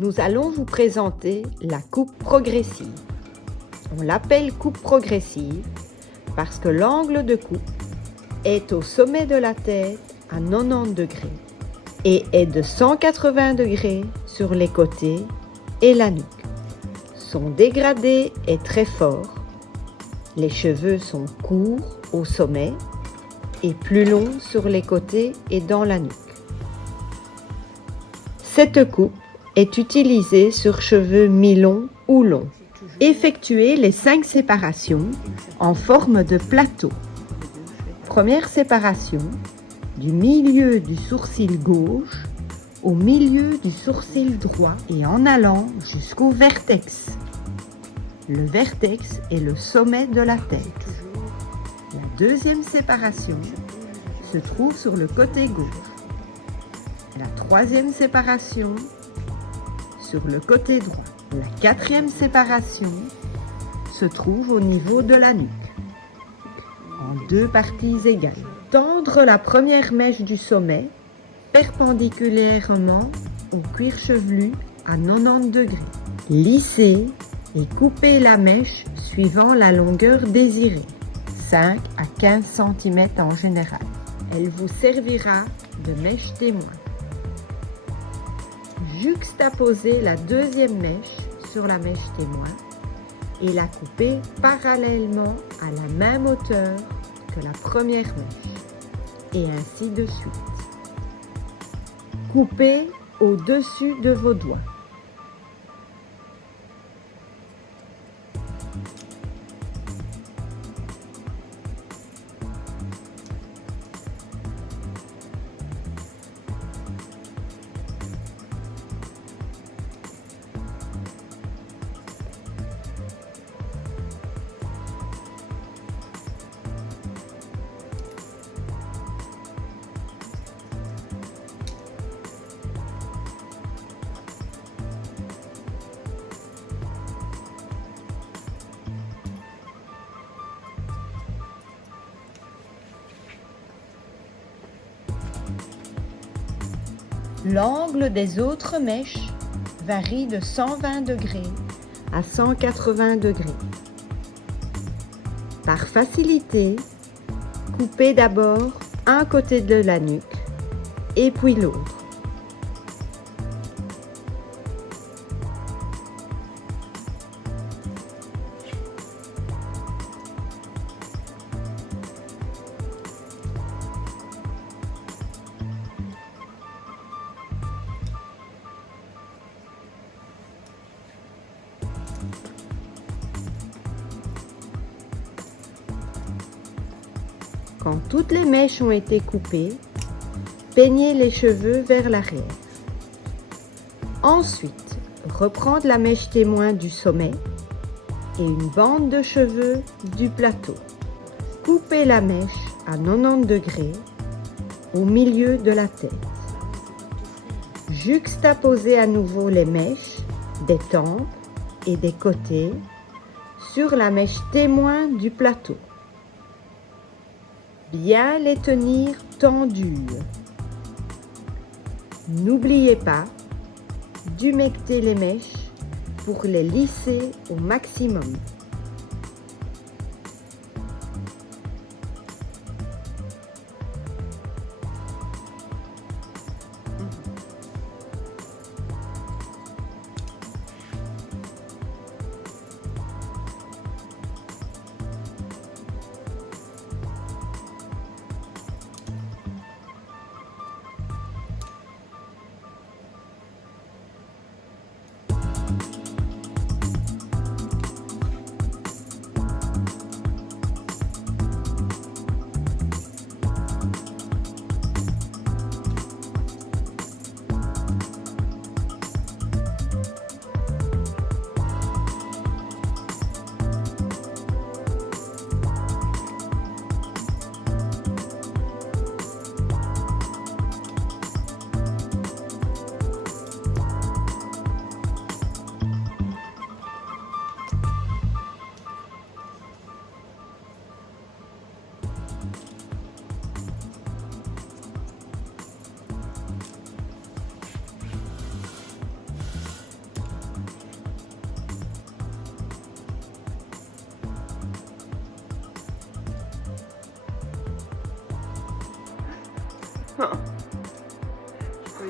Nous allons vous présenter la coupe progressive. On l'appelle coupe progressive parce que l'angle de coupe est au sommet de la tête à 90 degrés et est de 180 degrés sur les côtés et la nuque. Son dégradé est très fort. Les cheveux sont courts au sommet et plus longs sur les côtés et dans la nuque. Cette coupe est utilisée sur cheveux mi-longs ou longs. Effectuez les 5 séparations en forme de plateau. Première séparation, du milieu du sourcil gauche au milieu du sourcil droit et en allant jusqu'au vertex. Le vertex est le sommet de la tête. La deuxième séparation se trouve sur le côté gauche. La troisième séparation sur le côté droit. La quatrième séparation se trouve au niveau de la nuque, en 2 parties égales. Tendre la première mèche du sommet perpendiculairement au cuir chevelu à 90 degrés. Lissez et coupez la mèche suivant la longueur désirée, 5 à 15 cm en général. Elle vous servira de mèche témoin. Juxtaposez la deuxième mèche sur la mèche témoin et la coupez parallèlement à la même hauteur que la première mèche, et ainsi de suite. Coupez au-dessus de vos doigts. L'angle des autres mèches varie de 120 degrés à 180 degrés. Par facilité, coupez d'abord un côté de la nuque et puis l'autre. Quand toutes les mèches ont été coupées, peignez les cheveux vers l'arrière. Ensuite, reprendre la mèche témoin du sommet et une bande de cheveux du plateau. Coupez la mèche à 90 degrés au milieu de la tête. Juxtaposez à nouveau les mèches des tempes et des côtés sur la mèche témoin du plateau. Bien les tenir tendues. N'oubliez pas d'humecter les mèches pour les lisser au maximum.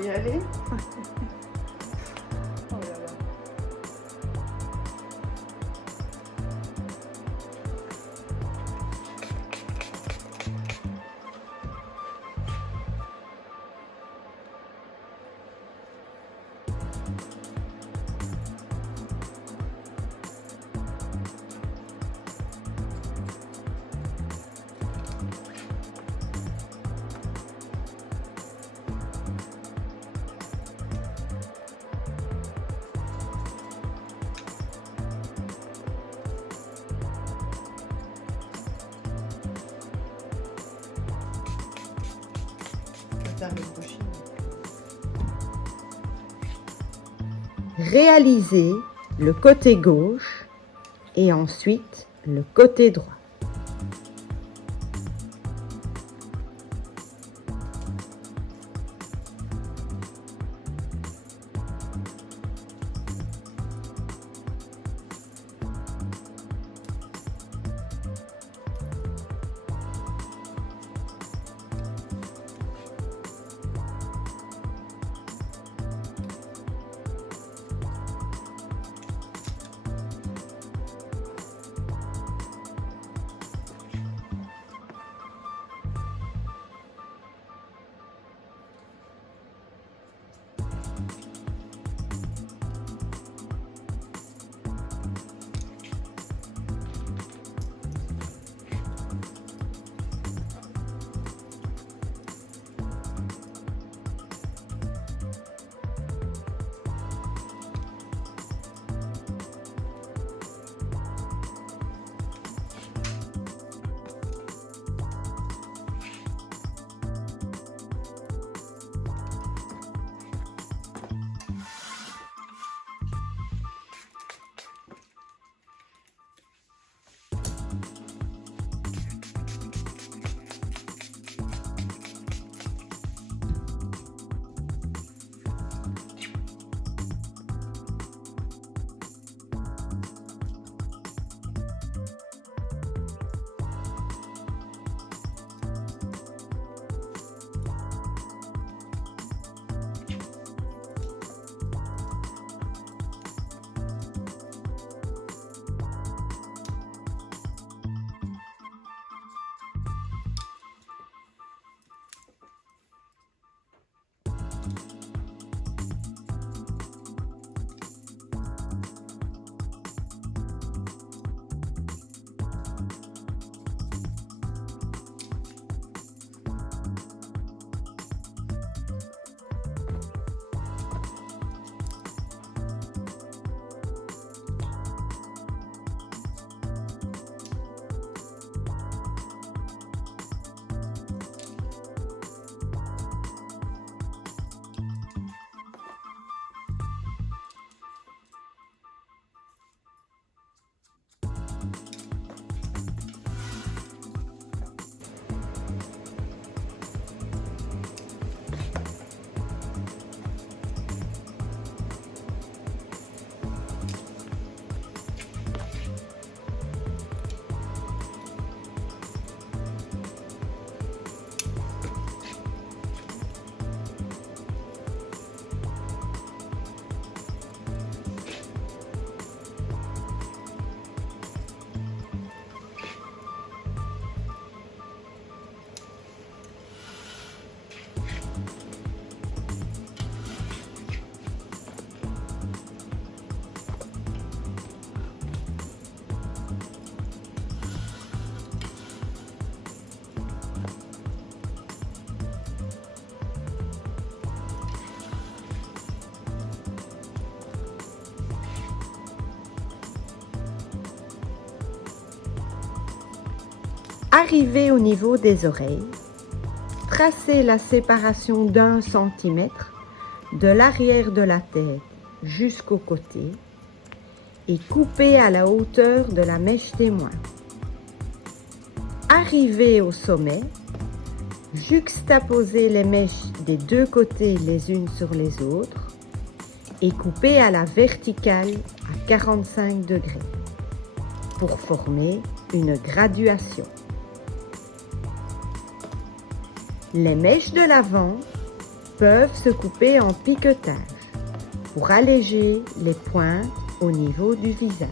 y aller. Oh là là. Réalisez le côté gauche et ensuite le côté droit. Arrivez au niveau des oreilles, tracez la séparation d'1 centimètre de l'arrière de la tête jusqu'au côté et coupez à la hauteur de la mèche témoin. Arrivez au sommet, juxtaposez les mèches des deux côtés les unes sur les autres et coupez à la verticale à 45 degrés pour former une graduation. Les mèches de l'avant peuvent se couper en piquetage pour alléger les points au niveau du visage.